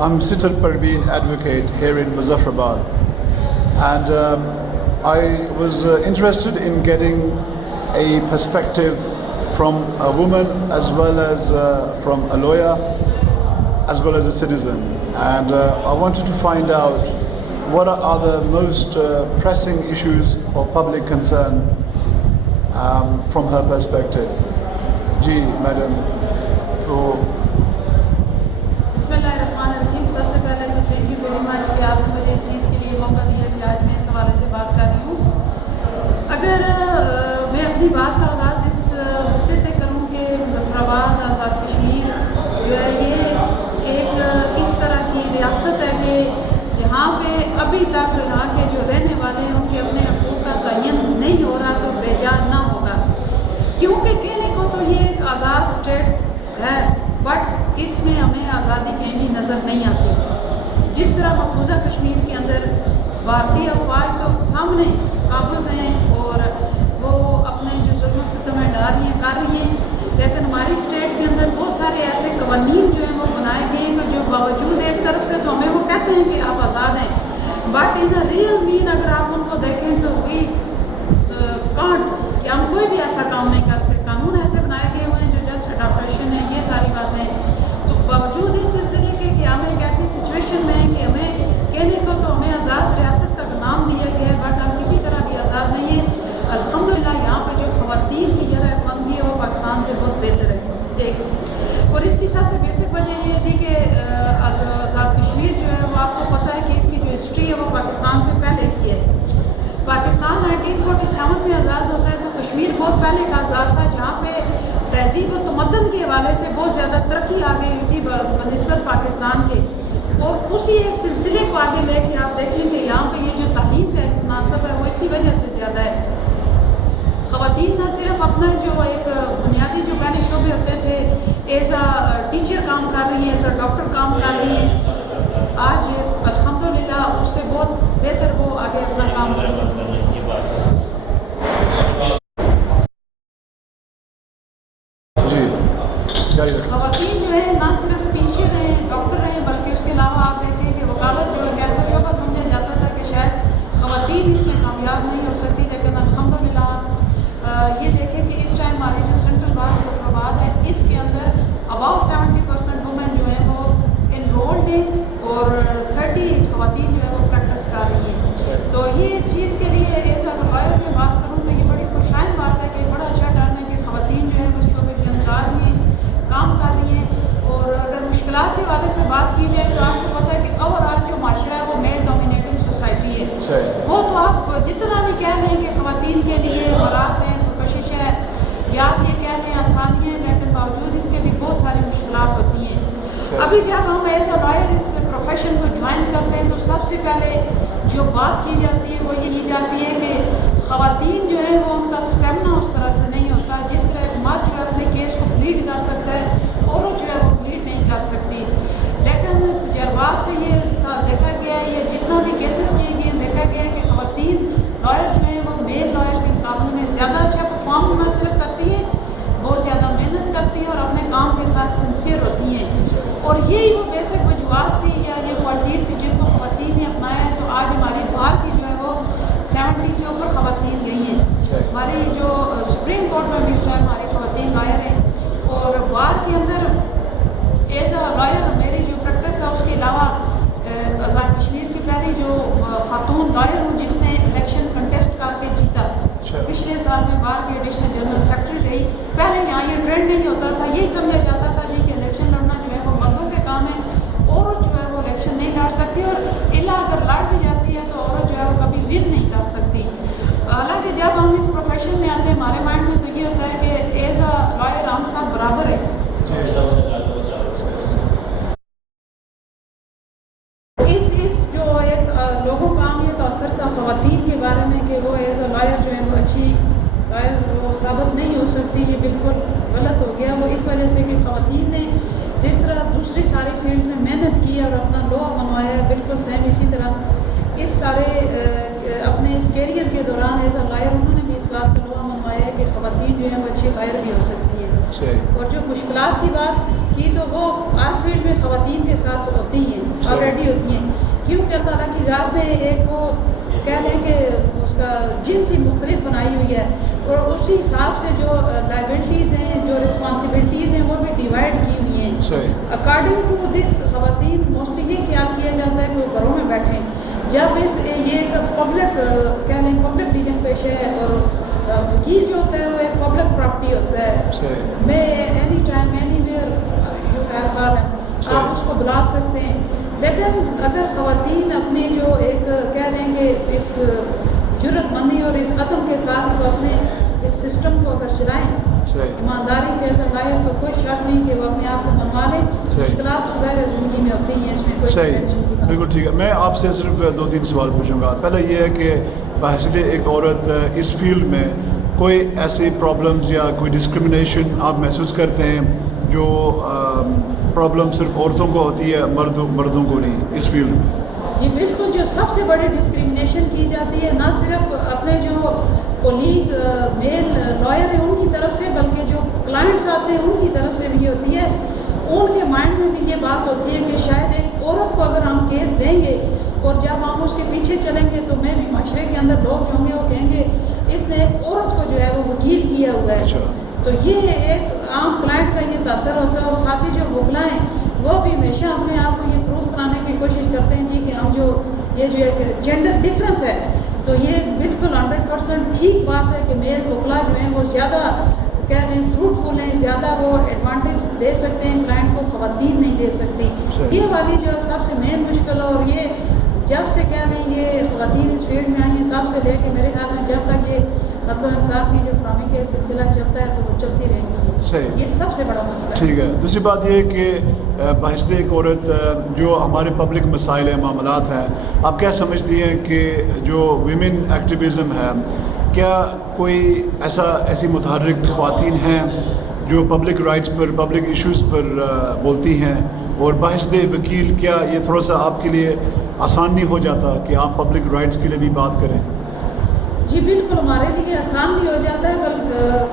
I'm Sitar Parveen advocate here in Muzaffarabad, and I was interested in getting a perspective from a woman as well as from a lawyer as well as a citizen, and I wanted to find out what are the most pressing issues of public concern from her perspective. جی madam تو بسم اللہ الرحمن الرحیم. سب سے پہلے تو thank you very much کہ آپ نے مجھے اس چیز کے لیے موقع دیا کہ آج میں اس حوالے سے بات کر رہی ہوں. اگر میں اپنی بات کا آغاز اس نقطے سے کروں کہ مظفر آباد آزاد کشمیر جو ہے یہ ایک اس طرح کی ریاست ہے کہ جہاں پہ ابھی تک یہاں کے جو رہنے والے ہیں ان کے اپنے حقوق کا تعین نہیں ہو رہا تو بے جان نہ ہوگا، کیونکہ کہنے کو تو یہ ایک آزاد اسٹیٹ ہے بٹ اس میں ہمیں آزادی کہیں بھی نظر نہیں آتی. جس طرح مقبوضہ کشمیر کے اندر بھارتی افواج تو سامنے قابض ہیں اور وہ اپنے جو ظلم و ستم ڈال رہی ہیں کر رہی ہیں، لیکن ہماری اسٹیٹ کے اندر بہت سارے ایسے قوانین جو ہیں وہ بنائے گئے ہیں کہ جو باوجود ایک طرف سے تو ہمیں وہ کہتے ہیں کہ آپ آزاد ہیں، بٹ ان ریئل مین اگر آپ ان کو دیکھیں تو وی کانٹ کہ ہم کوئی بھی ایسا کام نہیں کر سکتے. قانون ایسے بنائے گئے ہوئے ہیں جو جسٹ اڈاپٹیشن ہے، یہ ساری باتیں. تو باوجود اس سلسلے کے کہ ہم ایک ایسی سچویشن میں ہیں کہ ہمیں کہنے کو تو ہمیں آزاد ریاست کا نام دیا گیا ہے بٹ ہم کسی طرح بھی آزاد نہیں ہیں. الحمدللہ یہاں پہ جو خواتین کی یہ بندی ہے وہ پاکستان سے بہت بہتر ہے ایک. اور اس کی سب سے بیسک وجہ یہ ہے جی کہ آزاد کشمیر جو ہے وہ آپ کو پتہ ہے کہ اس کی جو ہسٹری ہے وہ پاکستان سے پہلے کی ہے. پاکستان 1947 میں آزاد ہوتا ہے تو کشمیر بہت پہلے کا آزاد تھا، جہاں پہ تہذیب و تمدن کے حوالے سے بہت زیادہ ترقی آ گئی تھی بنسبت پاکستان کے. اور اسی ایک سلسلے کو آگے لے کے آپ دیکھیں کہ یہاں پہ یہ جو تعلیم کا ایک تناسب ہے وہ اسی وجہ سے زیادہ ہے. خواتین نہ صرف اپنا جو ایک بنیادی جو پہلے شعبے ہوتے تھے ایز اے ٹیچر کام کر رہی ہیں، ایز اے ڈاکٹر کام کر رہی ہیں، آج الحمدللہ اس سے بہت بہتر وہ آگے اپنا کام کر رہی ہیں. خواتین جو ہے نہ صرف ٹیچر ہیں ڈاکٹر ہیں بلکہ اس کے علاوہ آپ دیکھیں کہ وکالت جو ایک ایسا شعبہ سمجھا جاتا تھا کہ شاید خواتین اس میں کامیاب نہیں ہو سکتی، لیکن الحمدللہ یہ دیکھیں کہ اس ٹائم ہماری جو سینٹرل بار مظفرآباد ہے اس کے اندر اباؤٹ 70% وومن جو ہیں وہ انرولڈ ہیں اور 30 خواتین جو ہے وہ پریکٹس کر رہی ہیں. تو یہ اس چیز کے لیے ایز اے لائر میں بات کروں تو یہ بڑی خوشائن بات ہے کہ بڑا اچھا ٹرن ہے کہ خواتین جو ہے وہ شعبے کے اندر آ رہی ہیں، کام کر رہی ہیں. اور اگر مشکلات کے حوالے سے بات کی جائے تو آپ کو پتہ ہے کہ اوور آل جو معاشرہ ہے وہ میل ڈومینیٹنگ سوسائٹی ہے. وہ تو آپ جتنا بھی کہہ لیں کہ خواتین کے لیے حالات ہیں، کوشش ہے یا آپ یہ کہہ لیں آسانی ہے، لیکن باوجود اس کے بھی بہت ساری مشکلات ہوتی ہیں. ابھی جب ہم ایز اے لائر اس پروفیشن کو جوائن کرتے ہیں تو سب سے پہلے جو بات کی جاتی ہے وہ یہ کی جاتی ہے کہ خواتین جو ہے وہ ان کا اسٹیمنا اس طرح سے نہیں ہوتا جس طرح ایک مرد جو ہے اپنے کیس کو پلیڈ کر سکتا ہے، عورت جو ہے وہ پلیڈ نہیں کر سکتی. لیکن تجربات سے یہ دیکھا گیا ہے، یہ جتنا بھی کیسز کیے گئے ہیں دیکھا گیا ہے کہ خواتین لائر جو ہیں وہ میل لائرس کے مقابلے میں زیادہ اچھا پرفارم نہ صرف کرتی ہیں، بہت زیادہ محنت کرتی ہیں اور اپنے کام کے ساتھ سنسیئر ہوتی ہیں. اور یہی وہ بیسک وجوہات تھی یا یہ کوالٹیز تھی جن کو خواتین نے اپنایا ہے. تو آج ہماری بار کی جو ہے وہ 70 سے اوپر خواتین گئی ہیں. ہماری جو سپریم کورٹ میں بھی اس ٹائم ہماری خواتین لائر ہیں. اور بار کے اندر ایز اے لائر میری جو پریکٹس ہے اس کے علاوہ آزاد کشمیر کی پہلی جو خاتون لائر ہوں جس نے الیکشن کنٹیسٹ کر کے جیتا. پچھلے سال میں بار کی ایڈیشنل جنرل سیکرٹری رہی. پہلے یہاں یہ ٹرینڈ نہیں ہوتا تھا، یہی سمجھا جاتا تھا جی کہ الیکشن لڑنا جو ہے وہ مردوں کے کام ہے، عورت جو ہے وہ الیکشن نہیں لڑ سکتی، اور الا اگر لڑ بھی جاتی ہے تو عورت جو ہے وہ کبھی ون نہیں کر سکتی. حالانکہ جب ہم اس پروفیشن میں آتے ہیں ہمارے مائنڈ میں تو یہ ہوتا ہے کہ ایز اے لائر ہم سب برابر ہیں. اس جو ایک لوگوں کا عام یہ تاثر تھا خواتین کے بارے میں کہ وہ ایز اے لائر جو ہے وہ اچھی لائر وہ ثابت نہیں ہو سکتی، یہ بالکل غلط ہو گیا. وہ اس وجہ سے کہ خواتین نے جس طرح دوسری ساری فیلڈز میں محنت کی اور اپنا لوہا منوایا ہے، بالکل سیم اسی طرح اس سارے اپنے اس کیریئر کے دوران ایز اے لائر انہوں نے بھی اس بات کا لوہا منوایا ہے کہ خواتین جو ہیں وہ اچھی لائر بھی ہو سکتی ہیں. صحیح. اور جو مشکلات کی بات کی تو وہ ہر فیلڈ میں خواتین کے ساتھ ہوتی ہیں, آلریڈی ہوتی ہیں, کیونکہ اللہ تعالیٰ کی ذات نے ایک وہ کہہ لیں کہ اس کا جنس ہی مختلف بنائی ہوئی ہے, اور اسی حساب سے جو لائبلٹیز ہیں, جو رسپانسبلٹیز ہیں, وہ بھی ڈیوائڈ کی ہوئی ہیں. اکارڈنگ ٹو دس خواتین موسٹلی یہ خیال کیا جاتا ہے کہ وہ گھروں میں بیٹھیں, جب یہ ایک پبلک کہہ لیں پبلک ڈیلنگ پیشہ ہے, اور وکیل جو ہوتا ہے وہ ایک پبلک پراپرٹی ہوتا ہے. میں اینی ٹائم اینی ویئر جو ہے کال ہے, آپ اس کو بلا سکتے ہیں. لیکن اگر خواتین اپنے جو ایک کہہ لیں کہ اس جرت مندی اور اس عزم کے ساتھ وہ اپنے اس سسٹم کو اگر چلائیں ایمانداری سے ایسا لائے, تو کوئی شک نہیں کہ وہ اپنے آپ کو منوا لیں. مشکلات تو ظاہر زندگی میں ہوتی ہیں, اس میں کوئی ٹینشن کی بات. بالکل ٹھیک ہے. میں آپ سے صرف 2-3 سوال پوچھوں گا. پہلا یہ ہے کہ بحیثیت ایک عورت اس فیلڈ میں کوئی ایسی پرابلمز یا کوئی ڈسکرمنیشن آپ محسوس کرتے ہیں جو پرابلم صرف عورتوں کو ہوتی ہے, مردوں کو نہیں اس فیلڈ میں؟ جی بالکل. جو سب سے بڑی ڈسکریمنیشن کی جاتی ہے نہ صرف اپنے جو کولیگ میل لائر ہیں ان کی طرف سے, بلکہ جو کلائنٹس آتے ہیں ان کی طرف سے بھی ہوتی ہے. ان کے مائنڈ میں بھی یہ بات ہوتی ہے کہ شاید ایک عورت کو اگر ہم کیس دیں گے اور جب ہم اس کے پیچھے چلیں گے تو میں بھی معاشرے کے اندر لوگ جو ہوں گے وہ کہیں گے اس نے ایک عورت کو جو ہے وہ وکیل کیا ہوا ہے. تو یہ ایک عام کلائنٹ کا یہ تاثر ہوتا ہے. اور ساتھ ہی جو وکلا ہیں وہ بھی ہمیشہ اپنے آپ کو یہ پروف کرانے کی کوشش کرتے ہیں جی کہ ہم جو یہ ایک جینڈر ڈفرینس ہے, تو یہ بالکل 100% ٹھیک بات ہے کہ میل وکلا جو ہیں وہ زیادہ کہہ رہے ہیں فروٹفل ہیں, زیادہ وہ ایڈوانٹیج دے سکتے ہیں کلائنٹ کو, خواتین نہیں دے سکتی. یہ والی جو سب سے مین مشکل ہے, اور یہ جب سے کہہ رہے ہیں یہ خواتین اس فیلڈ میں آئی ہیں تب سے لے کے میرے خیال میں جب تک یہ مطلب انصاف کی جو فراہمی کا سلسلہ چلتا ہے تو وہ چلتی رہیں گی. یہ سب سے بڑا مسئلہ ہے. ٹھیک ہے. دوسری بات یہ کہ بحیثیت ایک عورت جو ہمارے پبلک مسائل ہیں, معاملات ہیں, آپ کیا سمجھتی ہیں کہ جو ویمن ایکٹیویزم ہے, کیا کوئی ایسی متحرک خواتین ہیں جو پبلک رائٹس پر, پبلک ایشوز پر بولتی ہیں, اور بحیثیت وکیل کیا یہ تھوڑا سا آپ کے لیے آسان نہیں ہو جاتا کہ آپ پبلک رائٹس کے لیے بھی بات کریں؟ جی بالکل, ہمارے لیے آسان بھی ہو جاتا ہے,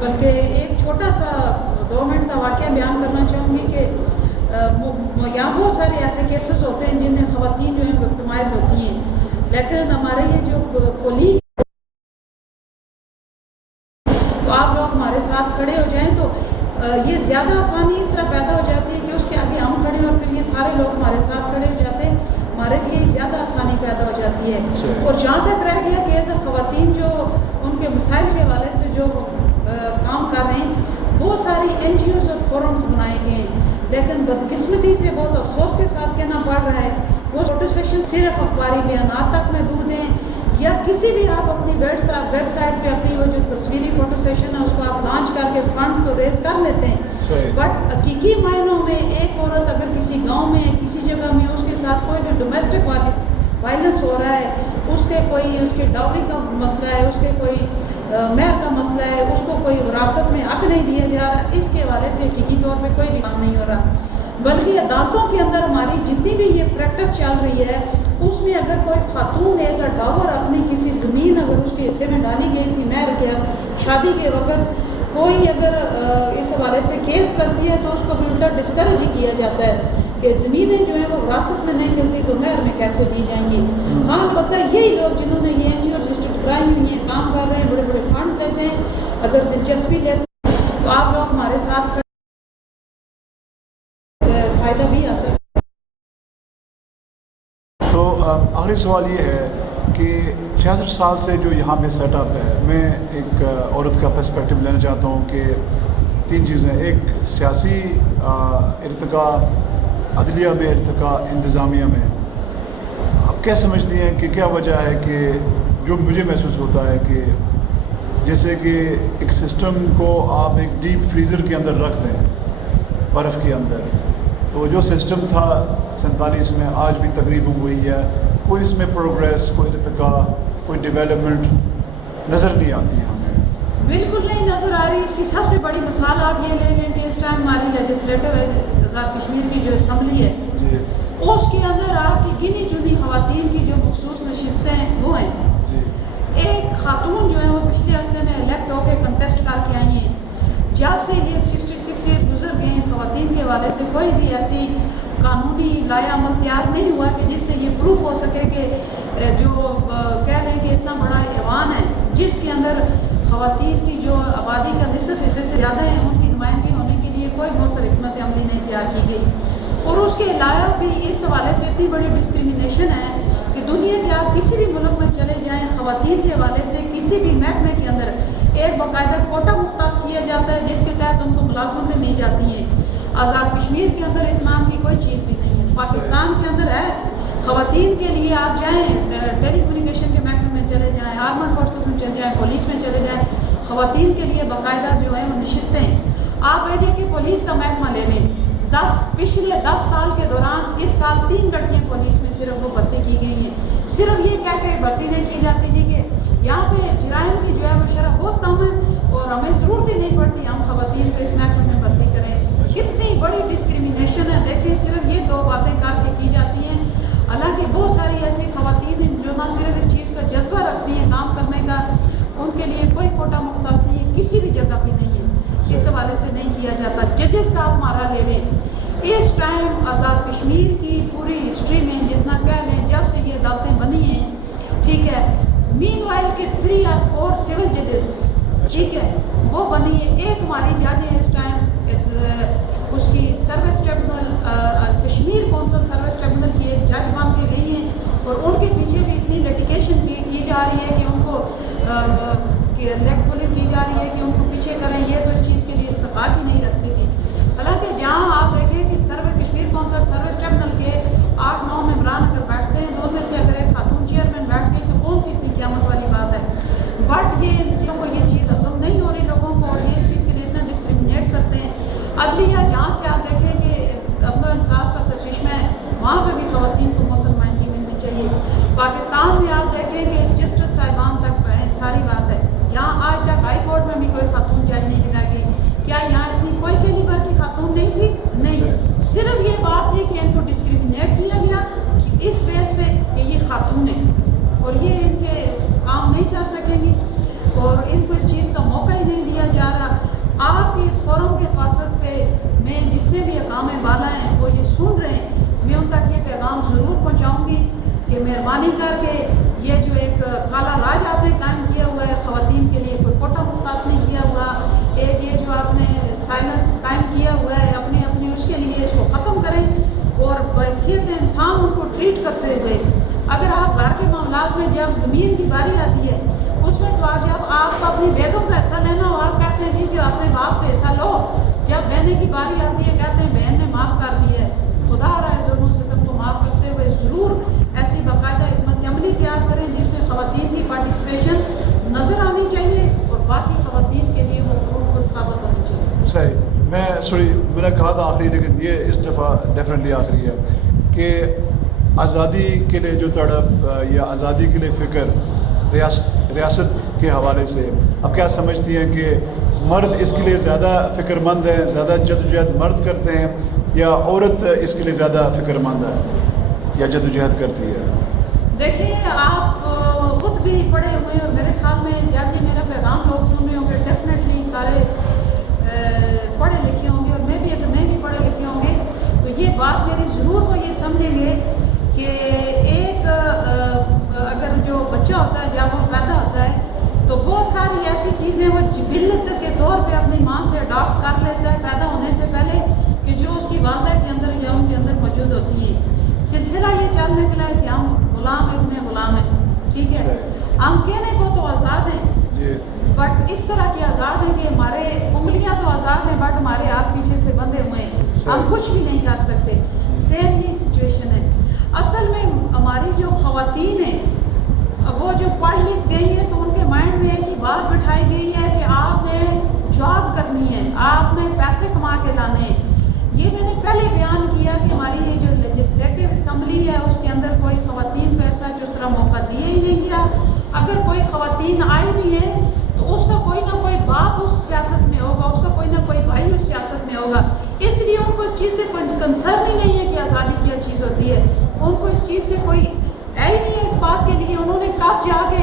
بلکہ ایک چھوٹا سا 2 منٹ کا واقعہ بیان کرنا چاہوں گی کہ یہاں بہت سارے ایسے کیسز ہوتے ہیں جن میں خواتین جو ہیں وکٹمائز ہوتی ہیں, لیکن ہمارے یہ جو کولیگ تو آپ لوگ ہمارے ساتھ کھڑے ہو جائیں تو یہ زیادہ آسانی اس طرح پیدا ہو جاتی ہے کہ اس کے آگے ہم کھڑے ہیں اور پھر یہ سارے لوگ ہمارے ساتھ کھڑے ہو جاتے ہیں, ہمارے لیے زیادہ آسانی پیدا ہو جاتی ہے. اور جہاں تک رہ گیا کہ ایسے خواتین جو ان کے مسائل کے حوالے سے جو کام کر رہے ہیں, بہت ساری NGOs اور فورمز بنائے گئے ہیں, لیکن بدقسمتی سے بہت افسوس کے ساتھ کہنا پڑ رہا ہے وہ فوٹو سیشن صرف اخباری بیانات تک محدود ہیں, یا کسی بھی آپ اپنی ویب سائٹ پہ اپنی وہ جو تصویری فوٹو سیشن ہے اس کو آپ لانچ کر کے فنڈ تو ریز کر لیتے ہیں, بٹ حقیقی معنوں میں ایک عورت اگر کسی گاؤں میں کسی جگہ میں اس کے ساتھ کوئی بھی ڈومیسٹک وائلنس ہو رہا ہے, اس کے ڈاوری کا مسئلہ ہے, اس کے کوئی مہر کا مسئلہ ہے, اس کو کوئی وراثت میں حق نہیں دیا جا رہا, اس کے حوالے سے حقیقی طور پہ کوئی بھی کام نہیں ہو رہا. بلکہ عدالتوں کے اندر ہماری جتنی بھی یہ پریکٹس چل رہی ہے اس میں اگر کوئی خاتون ایز اے ڈاور اپنی کسی زمین اگر اس کے حصے میں ڈالی گئی تھی مہر کے شادی کے وقت, کوئی اگر اس حوالے سے کیس کرتی ہے تو اس کو بھی الٹا ڈسکریج ہی کیا جاتا ہے کہ زمینیں جو ہیں وہ وراثت میں نہیں ملتی تو مہر میں کیسے دی جائیں گی. ہاں البتہ یہی لوگ جنہوں نے یہ NGO رجسٹرڈ کرائی ہوئی ہیں, کام کر رہے ہیں, بڑے بڑے فنڈز لیتے ہیں, اگر دلچسپی لیتے ہیں تو آپ لوگ ہمارے ساتھ فائدہ بھی آ سکتا ہے. تو آخری سوال یہ ہے کہ 66 سال سے جو یہاں پہ سیٹ اپ ہے, میں ایک عورت کا پرسپیکٹو لینا چاہتا ہوں کہ 3 چیزیں, ایک سیاسی ارتقاء, عدلیہ میں ارتقاء, انتظامیہ میں. آپ کیا سمجھتی ہیں کہ کیا وجہ ہے کہ جو مجھے محسوس ہوتا ہے کہ جیسے کہ ایک سسٹم کو آپ ایک ڈیپ فریزر کے اندر رکھ دیں, برف کے اندر, تو جو سسٹم تھا 47 میں آج بھی تقریباً وہی ہے, کوئی اس میں پروگریس, کوئی ارتقاء, کوئی ڈیولپمنٹ نظر نہیں آتی ہے ہمیں. بالکل نہیں نظر آ رہی. اس کی سب سے بڑی مثال آپ یہ لے لیں کہ اس ٹائم ہماری لیجسلیٹو آزاد کشمیر کی جو اسمبلی ہے جی, اس کے اندر آپ کی گنی چنی خواتین کی جو مخصوص نشستیں ہیں وہ ہیں. جی, ایک خاتون جو ہے وہ پچھلے ہفتے میں الیکٹ ہو کے کنٹیسٹ کر کے آئی ہیں, جب سے یہ 66 ایئر گزر گئے ہیں، خواتین کے حوالے سے کوئی بھی ایسی قانونی لائحہ عمل تیار نہیں ہوا کہ جس سے یہ پروف ہو سکے کہ جو کہہ رہے ہیں کہ اتنا بڑا ایوان ہے جس کے اندر خواتین کی جو آبادی کا نصف حصے سے زیادہ ہیں، ان کی نمائندگی ہونے کے لیے کوئی مؤثر حکمت عملی نہیں تیار کی گئی۔ اور اس کے علاوہ بھی اس حوالے سے اتنی بڑی ڈسکریمنیشن ہے کہ دنیا کے آپ کسی بھی ملک میں چلے جائیں، خواتین کے حوالے سے کسی بھی محکمے کے اندر ایک باقاعدہ کوٹا مختص کیا جاتا ہے جس کے تحت ان کو ملازمتیں دی جاتی ہیں۔ آزاد کشمیر کے اندر اس نام کی کوئی چیز بھی نہیں ہے، پاکستان کے اندر ہے۔ خواتین کے لیے آپ جائیں، ٹیلی کمیونیکیشن کے محکمے میں چلے جائیں، آرمڈ فورسز میں چلے جائیں، پولیس میں چلے جائیں، خواتین کے لیے باقاعدہ جو ہے وہ نشستیں۔ آپ ایجے کہ پولیس کا محکمہ لے لیں، پچھلے 10 سال کے دوران اس سال 3 لڑکیاں پولیس میں صرف وہ بھرتی کی گئی ہیں۔ صرف یہ کہہ کے بھرتی نہیں کی جاتی جی کہ یہاں پہ جرائم کی جو ہے وہ شرح بہت کم ہے اور ہمیں ضرورت ہی نہیں پڑتی ہم خواتین کو اس محکمے میں بھرتی کریں۔ کتنی بڑی ڈسکریمنیشن ہے، دیکھیں صرف یہ 2 باتیں کر کے کی جاتی ہیں، حالانکہ بہت ساری ایسی خواتین ہیں جو نہ صرف اس چیز کا جذبہ رکھتی ہیں کام کرنے کا، ان کے لیے کوئی کوٹا مختص نہیں ہے، کسی بھی جگہ پہ نہیں ہے، اس حوالے سے نہیں کیا جاتا۔ ججز کا آپ ہمارا لے لیں، اس ٹائم آزاد کشمیر کی پوری ہسٹری میں جتنا کہہ لیں جب سے یہ عدالتیں بنی ہیں، ٹھیک ہے، مین وائل کے 3 یا 4 سول ججز، ٹھیک ہے، وہ بنی ہے۔ ایک ہماری جج ہے اس ٹائم، اس کی service tribunal Kashmir council service tribunal کی ایک جج بن کے گئی ہیں، اور ان کے پیچھے بھی اتنی لیٹیگیشن کی جا رہی ہے کہ ان کو لیگ پولنگ کی جا رہی ہے کہ ان کو پیچھے کریں، یہ تو اس چیز کے لیے استحقاق ہی نہیں رکھتی تھی۔ حالانکہ جہاں آپ دیکھیں کہ کشمیر کونسل سروس ٹریبونل کے 8-9 ممبران اگر بیٹھتے ہیں تو ان میں سے اگر ایک خاتون چیئرمین بیٹھ گئی تو کون سی اتنی قیامت والی بات ہے، بٹ یہ ان چیزوں کو یہ چیز ہضم نہیں ہو رہی لوگوں کو، اور یہ اس چیز کے لیے اتنا ڈسکریمنیٹ کرتے ہیں۔ عدلیہ جہاں سے آپ دیکھیں کہ عدل و انصاف کا سرچشمہ ہے، وہاں پہ بھی خواتین کو مؤثر نمائندگی ملنی چاہیے۔ پاکستان میں آپ دیکھیں کہ جسٹس صاحبان تک ساری بات ہے، یہاں آج تک ہائی کورٹ میں بھی کوئی خاتون جج نہیں لگائی گئی۔ کیا یہاں اتنی کوئی کیلیبر کی خاتون نہیں تھی؟ نہیں، صرف یہ بات تھی کہ ان کو ڈسکریمنیٹ کیا گیا کہ اس بیس پہ کہ یہ خاتون ہیں اور یہ ان کے کام نہیں کر سکیں گی، اور ان کو اس چیز کا موقع ہی نہیں دیا جا رہا۔ آپ کی اس فورم کے توسط سے میں جتنے بھی اقوام بالا ہیں وہ یہ سن رہے ہیں، میں ان تک یہ پیغام ضرور پہنچاؤں گی کہ مہربانی کر کے یہ جو ایک کالا راج آپ نے قائم کیا ہوا ہے، خواتین کے لیے کوئی کوٹا مختص نہیں کیا ہوا، ایک یہ جو آپ نے سائلنس قائم کیا ہوا ہے اپنی اس کے لیے، اس کو ختم کریں اور بحیثیت انسان ان کو ٹریٹ کرتے ہوئے۔ اگر آپ گھر کے معاملات میں جب زمین کی باری آتی ہے اس میں تو جب آپ اپنی بیگم کا حصہ لینا ہو آپ کہتے ہیں جی کہ اپنے باپ سے حصہ لو، جب دینے کی باری آتی ہے کہتے ہیں بہن نے معاف کر دی ہے۔ خدا رائے ظلم و ستم کو معاف کرتے ہوئے ضرور ایسی باقاعدہ حکمت عملی تیار کریں جس میں خواتین کی پارٹیسپیشن نظر آنی چاہیے اور باقی خواتین کے لیے وہ فروٹفل ثابت ہونی چاہیے۔ صحیح، میں نے کہا تھا آخری، لیکن یہ اس دفعہ ڈیفینیٹلی آخری ہے کہ آزادی کے لیے جو تڑپ یا آزادی کے لیے فکر ریاست کے حوالے سے اب کیا سمجھتی ہیں کہ مرد اس کے لیے زیادہ فکر مند ہیں، زیادہ جدوجہد مرد کرتے ہیں، یا عورت اس کے لیے زیادہ فکر مند ہے یا جدوجہد کرتی ہے؟ دیکھیں، آپ خود بھی پڑھے ہوئے ہیں اور میرے خیال میں جب یہ میرا پیغام لوگ سن رہے ہوں گے ڈیفینیٹلی سارے پڑھے لکھے ہوں گے، اور میں بھی اگر نہیں بھی پڑھے لکھے ہوں گے تو یہ بات میری ضرور وہ یہ سمجھیں گے کہ ایک اگر جو بچہ ہوتا ہے جب وہ پیدا ہوتا ہے تو بہت ساری ایسی چیزیں وہ جبلت کے طور پہ اپنی ماں سے اڈاپٹ کر لیتا ہے پیدا ہونے سے پہلے کہ جو اس کی والدہ کے اندر یا ان کے اندر موجود ہوتی ہیں۔ سلسلہ یہ چل نکلا ہے کہ ہم غلام ابن غلام ہیں، ٹھیک ہے، ہم کہنے کو تو آزاد ہیں بٹ اس طرح کے آزاد ہیں کہ ہمارے انگلیاں تو آزاد ہیں بٹ ہمارے ہاتھ پیچھے سے بندھے ہوئے ہیں، ہم کچھ بھی نہیں کر سکتے۔ سیم یہ سچویشن ہے۔ اصل میں ہماری جو خواتین ہیں وہ جو پڑھ لکھ گئی ہیں تو ان کے مائنڈ میں ایک ہی بات بٹھائی گئی ہے کہ آپ نے جاب کرنی ہے، آپ نے پیسے کما کے لانے ہیں۔ یہ میں نے پہلے بیان کیا کہ ہماری یہ جو لیجسلیٹو اسمبلی ہے اس کے اندر کوئی خواتین کو ایسا جو طرح موقع دیا ہی نہیں گیا۔ اگر کوئی خواتین آئی بھی ہے تو اس کا کوئی نہ کوئی باپ اس سیاست میں ہوگا، اس کا کوئی نہ کوئی بھائی اس سیاست میں ہوگا، اس لیے ان کو اس چیز سے کوئی کنسرن ہی نہیں ہے کہ آزادی کیا چیز ہوتی ہے، ان کو اس چیز سے کوئی ہے ہی نہیں ہے اس بات کے لیے۔ انہوں نے کب جا کے